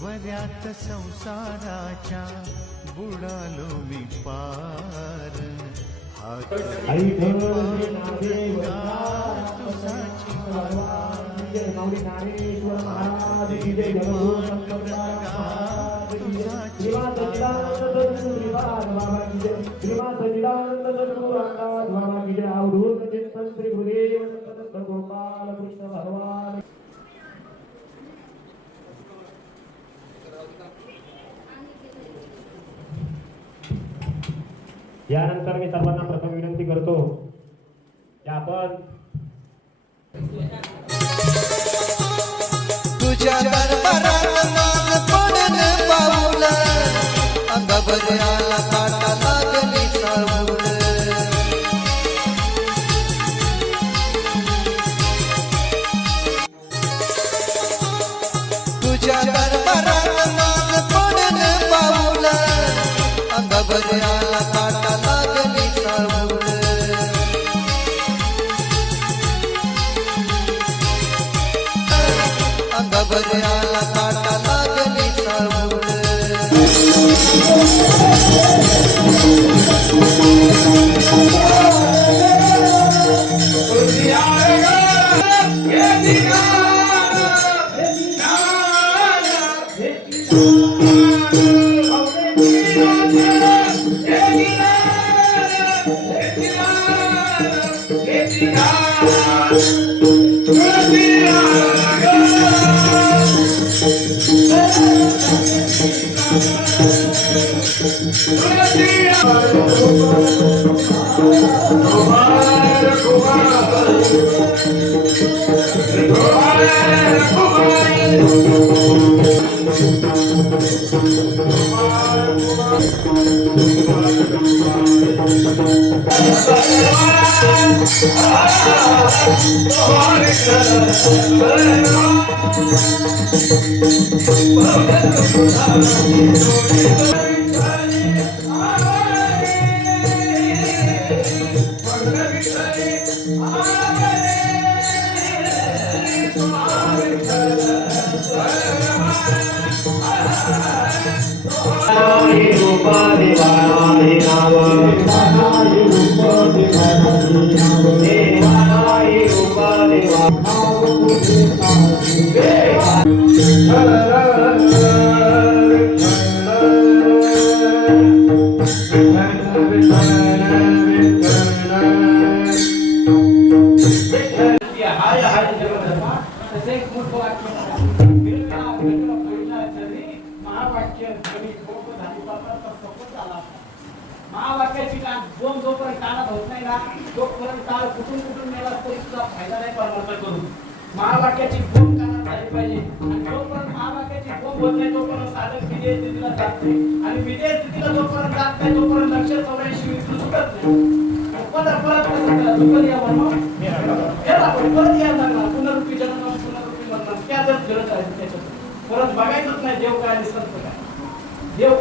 वऱ्यात संसाराच्या बुडालो मी पार हाती पांडुरंगा तुझाची यानंतर मी सर्वांना प्रथम विनंती करतो की आपण तुझ्या दरबारात माग पडन पाऊल अंगाबऱ्याला काटा लागली चावूल तुझ्या दरबारात माग पडन पाऊल अंगाबऱ्याला काटा लागली चावूल अंगाबऱ्याला काटा लागली चावूल महावाक्याची दोन जोपर्यंत कानात होत नाही ना तोपर्यंत काळ कुठून कुठून नेला तरी तुझा फायदा नाही परमार्थ करून महावाक्याची भूम कानात झाली पाहिजे आणि जोपर्यंत महावाक्याची भूम होत नाही तोपर्यंत साधक विजय स्थितीला जात नाही आणि विजय स्थितीला जोपर्यंत जात नाही तोपर्यंत 184 विष्णू सुटत नाही परत परत सुपर या म्हणून याला परत या लागला पुनरुक्ती जन्म पुनरुक्ती मरण क्या जर गरज आहे त्याच्यात परत बघायचंच नाही देव काय दिसत काय देव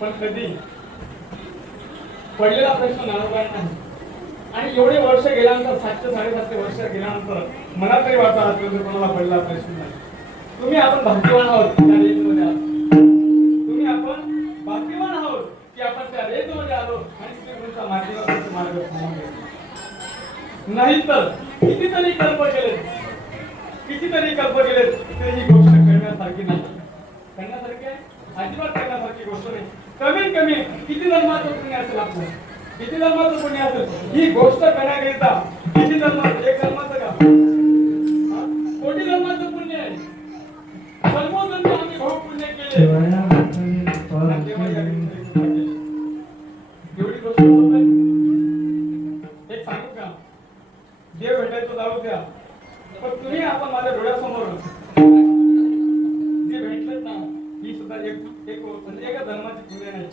पण कधी पडलेला प्रश्न नानोबाई नाही आणि एवढे वर्ष गेल्यानंतर 700-750 वर्ष गेल्यानंतर मला तरी वाटतं आजपर्यंत कोणाला पडलेला प्रश्न नाही. तुम्ही आपण भाग्यवान आहोत त्या रेंजमध्ये आहोत. तुम्ही आपण भाग्यवान आहोत की आपण त्या रेंजमध्ये आलो आणि श्रीगुरूंचा मार्ग नाही तर कितीतरी कल्प केले तरी ही गोष्ट करण्यासारखी नाही. करण्यासारखी आहे अजिबात करण्यासारखी गोष्ट नाही. कमीत कमी किती जन्माचं पुण्य असेल आपलं, किती जन्माचं पुण्य असेल ही गोष्ट करण्याकरिता किती जे भेटायचं जाऊ द्या, पण तुम्ही आपण माझ्या डोळ्यासमोर जे भेटलेत ना, ही सुद्धा एक म्हणजे एका धर्माची पुण्य नाही,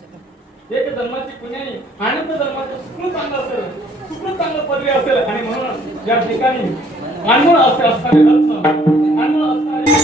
एक जन्माची पुण्य नाही. आनंद धर्माचं सुखरूप चांगलं असेल, सुखरूप चांगलं पदवी असेल, आणि म्हणून या ठिकाणी अनमोल असणारे रत्न, अनमोल असणारे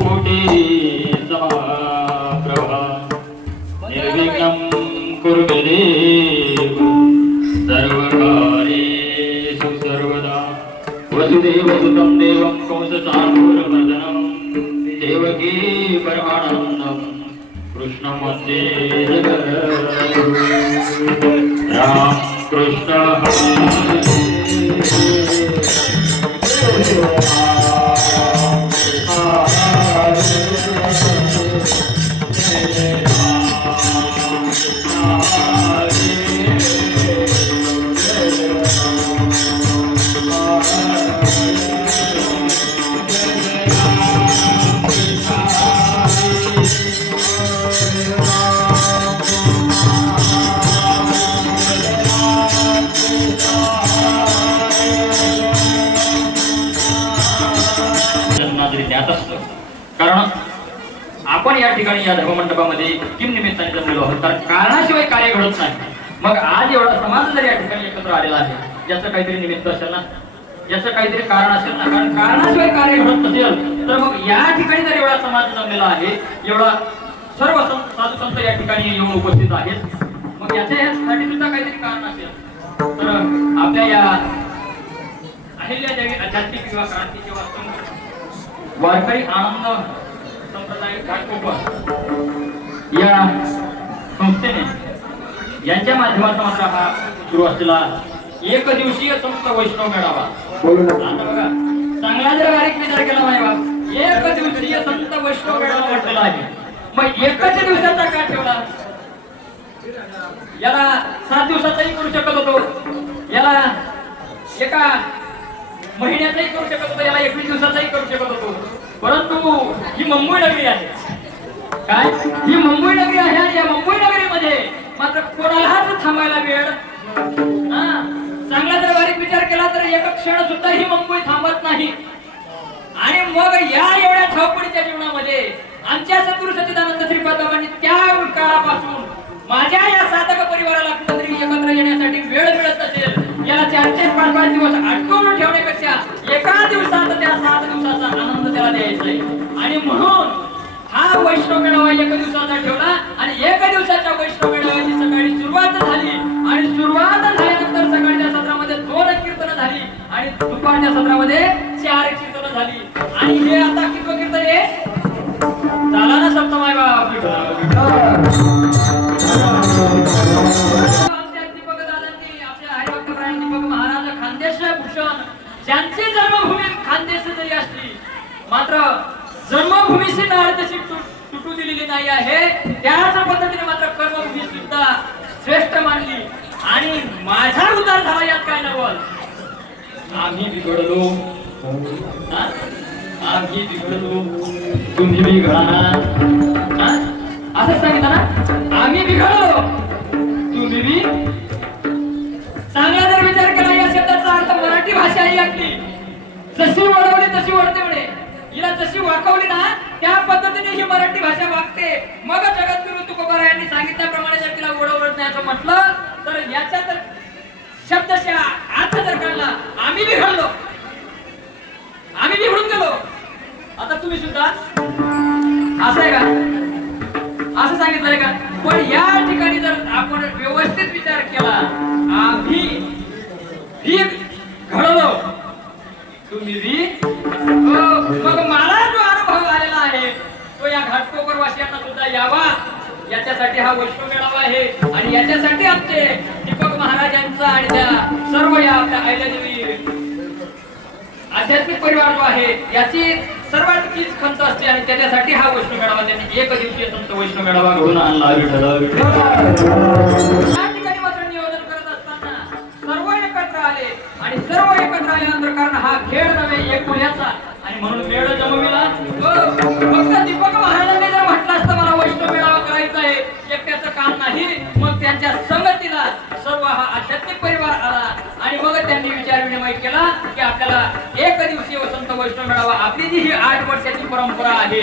कोटी समाप्रभा निर्विघ्नं कुरु मे देव सर्वकार्येषु सर्वदा वसुदेवसुतं देवं कंसचाणूरमर्दनं देवकी परमानन्दं कृष्णं वन्दे जगद्गुरुं राम कृष्ण कारण आपण या ठिकाणी या धर्ममंडपामध्ये किम निमित्ताने जमलेलो आहोत, कारण कारणाशिवाय कार्य घडत नाही. मग आज एवढा समाज जर या ठिकाणी एकत्र आलेला आहे, याचं काहीतरी निमित्त असेल ना, याचं काहीतरी कारण असेल ना. कारण कारणाशिवाय कार्य घडत नसेल तर मग या ठिकाणी जर एवढा समाज जमलेला आहे, एवढा सर्व साधू संत या ठिकाणी येऊन उपस्थित आहेत, मग याच्यासाठी सुद्धा काहीतरी कारण असेल. तर आपल्या या अहिल्यादेवी आध्यात्मिक किंवा क्रांती किंवा वारकरी आनंद संप्रदाय घाटकोपर या संस्थेने यांच्या माध्यमातून मात्र हा सुरू असलेला एक दिवसीय संत वैष्णव मेळावा. आता बघा, चांगला जर बारीक विचार केला नाही बा, एक दिवसीय संत वैष्णव मेळावा म्हटलेला आहे. मग एकच दिवसाचा का ठेवला? याला 7 दिवसाचाही करू शकत होतो, याला एका महिन्याचाही करू शकत होतो, याला 21 दिवसाचाही करू शकत होतो. परंतु ही मुंबई नगरी आहे. काय ही मुंबई नगरी आहे आणि या मुंबई नगरीमध्ये मात्र कोणालाच थांबायला वेळ. चांगला जर बारीक विचार केला तर एक क्षण सुद्धा ही मुंबई थांबत नाही. आणि मग या एवढ्या धावपळीच्या जीवनामध्ये आमच्या सद्गुरू सच्चिदानंद श्रीपाद बाबांनी त्या काळापासून माझ्या या साधक परिवाराला कुठेतरी एकत्र येण्यासाठी वेळ मिळत असेल, याला 4-5 दिवस अटकवून ठेवण्यापेक्षा एका दिवसात त्या 7 दिवसाचा आनंद त्याला द्यायचा आहे. आणि म्हणून हा वैष्णव मेळावा 1 दिवसाचा ठेवला आणि 1 दिवसाच्या वैष्णव मेळाव्याची सकाळी सुरुवात झाली आणि सुरुवात झाल्यानंतर सकाळच्या सत्रामध्ये 2 कीर्तन झाली आणि दुपारच्या सत्रामध्ये 4 कीर्तन झाली. आणि हे आता किती कीर्तन आहे? झाला ना सप्तमाय बाबा. महाराज खानदेश भूषण ज्यांची जन्मभूमी खानदेश जरी असली मात्र जन्मभूमीची नाळ तशी तुटू दिलेली नाही आहे, त्याच पद्धतीने मात्र कर्मभूमी सुद्धा श्रेष्ठ मानली. आणि माझा उद्धार झाला यात काय नवल. आम्ही बिघडलो, आम्ही बिघडलो, तुम्ही बिघडा, असं सांगितलं ना. आम्ही बिघडलो, तुम्ही बी. चांगला जर विचार केला या शब्दाचा अर्थ मराठी भाषा ही आपली जशी वळवली तशी वळते म्हणे. हिला जशी वाकवली ना त्या पद्धतीने ही मराठी भाषा वागते. मग जगद्गुरु तुकोबा यांनी सांगितल्याप्रमाणे जर तिला वळवण्याचं म्हटलं तर याच्यात शब्दशः अर्थ जर काढला, आम्ही बिघडलो, आम्ही बिघडून गेलो. आता तुम्ही सुद्धा असं आहे का? असं सांगितलंय का? पण या ठिकाणी जर आपण व्यवस्थित विचार केला, आम्ही घडलो, तुम्ही बी. मग मला जो अनुभव आलेला आहे तो या घाटकोपर वासियांना सुद्धा यावा, याच्यासाठी हा वैष्णव मेळावा आहे. आणि याच्यासाठी आमचे दीपक महाराजांचा आणि त्या सर्व या आपल्या अहिल्यादेवी आध्यात्मिक परिवार जो आहे याची सर्वात कीच खंत असते आणि त्याच्यासाठी हा वैष्णव मेळावा त्यांनी 1 दिवसीय संत वैष्णव मेळावा घडवून आणला. या ठिकाणी मात्र नियोजन करत असताना सर्व एकत्र आले आणि सर्व एकत्र आल्यानंतर कारण हा खेळ नव्हे एक पुण्याचा आणि म्हणून मेळ जमविला. फक्त दीपक महाराजांनी जर म्हटलं असतं मला वैष्णव मेळावा करायचा आहे, एकट्याचं काम नाही, मग त्यांच्या संगतीला सर्व हा आध्यात्मिक परिवार आला आणि मग त्यांनी विचार विनिमय केला की आपल्याला 1 दिवसीय वसंत वैष्णव मेळावा, आपली जी ही 8 वर्षाची परंपरा आहे,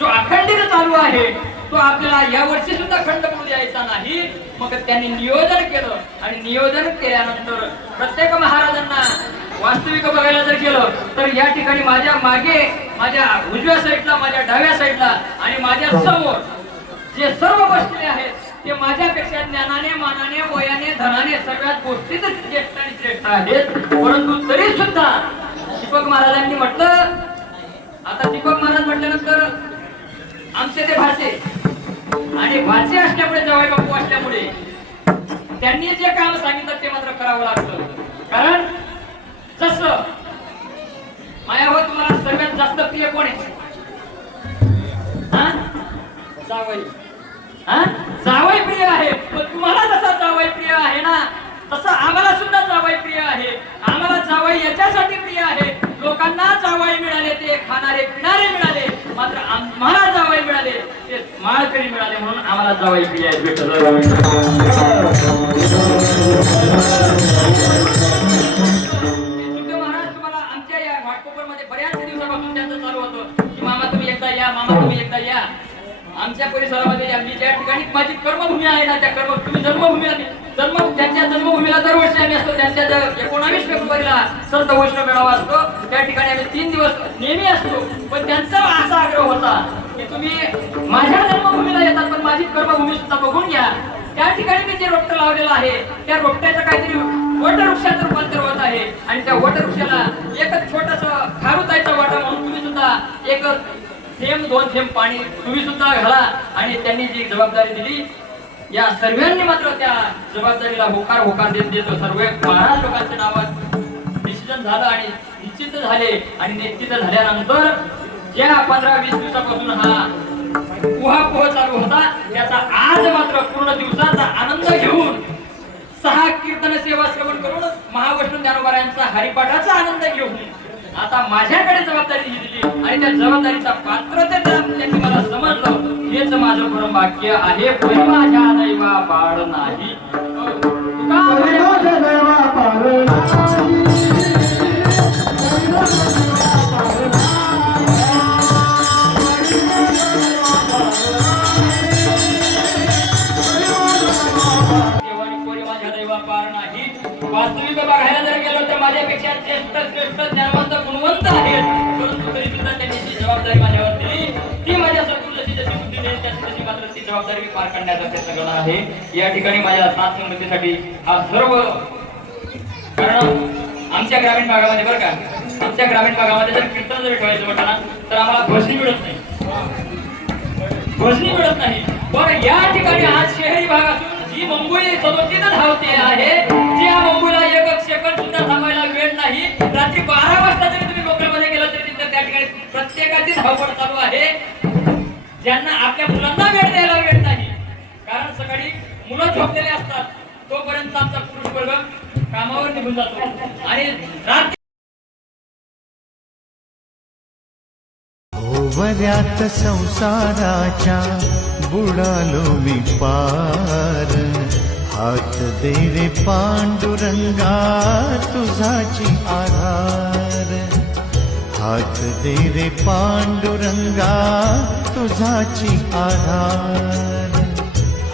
जो अखंडित चालू आहे, तो आपल्याला या वर्षी सुद्धा खंड पडू द्यायचा नाही. मग त्यांनी नियोजन केलं आणि नियोजन केल्यानंतर प्रत्येक महाराजांना वास्तविक बघायला जर गेलं तर या ठिकाणी माझ्या मागे, माझ्या उजव्या साईडला, माझ्या डाव्या साईडला आणि माझ्या समोर जे सर्व बसलेले आहेत ते माझ्यापेक्षा ज्ञानाने, मानाने, वयाने, धनाने सगळ्यात गोष्टीत ज्येष्ठ आणि श्रेष्ठ आहेत. परंतु तरी सुद्धा दीपक महाराजांनी म्हटलं, आता दीपक महाराज म्हटल्यानंतर आमचे ते भाचे आणि भाचे असल्यामुळे, जवाई बापू असल्यामुळे त्यांनी जे काम सांगितलं ते मात्र करावं लागतं. कारण जसं माया हो, तुम्हाला सर्वात जास्त प्रिय कोण आहे? जावई. जावई प्रिय आहे. पण तुम्हाला जसा जावई प्रिय आहे ना, तसं आम्हाला सुद्धा जावई प्रिय आहे. आम्हाला जावई याच्यासाठी प्रिय आहे, लोकांना जावई मिळाले ते खाणारे पिणारे मिळाले, मात्र आम्हाला जावई मिळाले ते माळकरी मिळाले, म्हणून आम्हाला जावई प्रिय आहे. महाराज तुम्हाला आमच्या या घाटकोपरमध्ये बऱ्याच दिवसापासून त्यांचं चालू होतं की मामा तुम्ही एकदा या, मामा तुम्ही एकदा या. आमच्या परिसरामध्ये आम्ही ज्या ठिकाणी माझी कर्मभूमी आहे ना, त्या तुम्ही त्यांच्या जन्मभूमीला दरवर्षी आम्ही असतो. त्यांच्या 19 फेब्रुवारीला संत वैष्णव मेळावा असतो, त्या ठिकाणी आम्ही 3 दिवस नेहमी असतो. पण त्यांचा असा आग्रह होता की तुम्ही माझ्या जन्मभूमीला येतात पण माझी कर्मभूमी सुद्धा बघून घ्या. त्या ठिकाणी मी जे रोपटं लावलेलं आहे त्या रोपट्याचं काहीतरी वटवृक्षात रूपांतर होत आहे आणि त्या वटवृक्षाला एकच छोटंसं खारुताईचा वाटा म्हणून तुम्ही सुद्धा एक थेंब 2 थेंब पाणी तुम्ही सुद्धा घाला. आणि त्यांनी जी जबाबदारी दिली, या सर्वांनी मात्र त्या जबाबदारीला होकार देतो. सर्व 12 लोकांच्या नावात डिसिजन झालं आणि निश्चित झाले. आणि निश्चित झाल्यानंतर ज्या 15-20 दिवसापासून हा उहापोह चालू होता, त्याचा आज मात्र पूर्ण दिवसाचा आनंद घेऊन 6 कीर्तन सेवा श्रवण करून महावैष्णव ज्ञानोबा यांचा हरिपाठाचा आनंद घेऊन आता माझ्याकडे जबाबदारी दिली आणि त्या जबाबदारीचा पात्रता त्यांनी मला समजलं. हेच माझं परम वाक्य आहे, कोणी माझ्या दैवा पाळ नाही. वास्तविक बघायला जर गेलो तर माझ्यापेक्षा श्रेष्ठ ज्ञानवंत गुणवंत आहेत. परंतु तरी सुद्धा त्यांनी जी जबाबदारी माझ्यावर दिली ती माझ्या सद्गुरूची जशी बुद्धी देईल तशी मात्र ती जबाबदारी मी पार करण्याचा प्रयत्न करणार आहे. या ठिकाणी माझ्या साथ संगतीसाठी हा सर्व, कारण आमच्या ग्रामीण भागामध्ये बरं का, आमच्या ग्रामीण भागामध्ये जर कीर्तन जर ठेवायचं म्हटलं ना तर आम्हाला भजनी मिळत नाही, भजनी मिळत नाही. पण या ठिकाणी आज शहरी भाग असून जी मुंबई सदोतीत धावते आहे, त्या मुंबईला एक सेकंद सुद्धा थांबायला वेळ नाही. रात्री 12 वाजता जरी तुम्ही लोकलमध्ये गेला तरी तिथे त्या ठिकाणी प्रत्येकाची धावपळ चालू आहे. ज्यांना आपल्या मुलांना वेळ द्यायला वेळ नाही, कारण सकाळी मुलं झोपलेले असतात तोपर्यंत आमचा पुरुष वर्ग कामावर निघून जातो आणि रात्री वऱ्यात संसाराच्या बुडालो मी पार, हात दे रे पांडुरंगा तुझाची आधार, हात दे रे पांडुरंगा तुझाची आधार,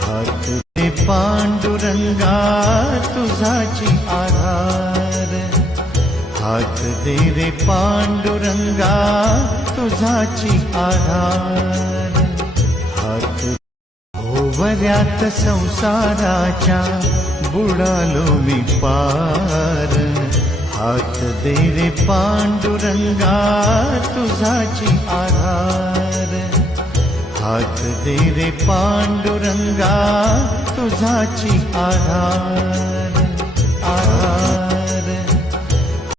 हात दे पांडुरंगा तुझाची आधार, हात दे रे पांडुरंगा तुझाची आधार, हात वऱ्यात संसाराच्या बुडालो मी पार, हात दे रे पांडुरंगा तुझाची आधार, हात दे रे पांडुरंगा तुझाची आधार.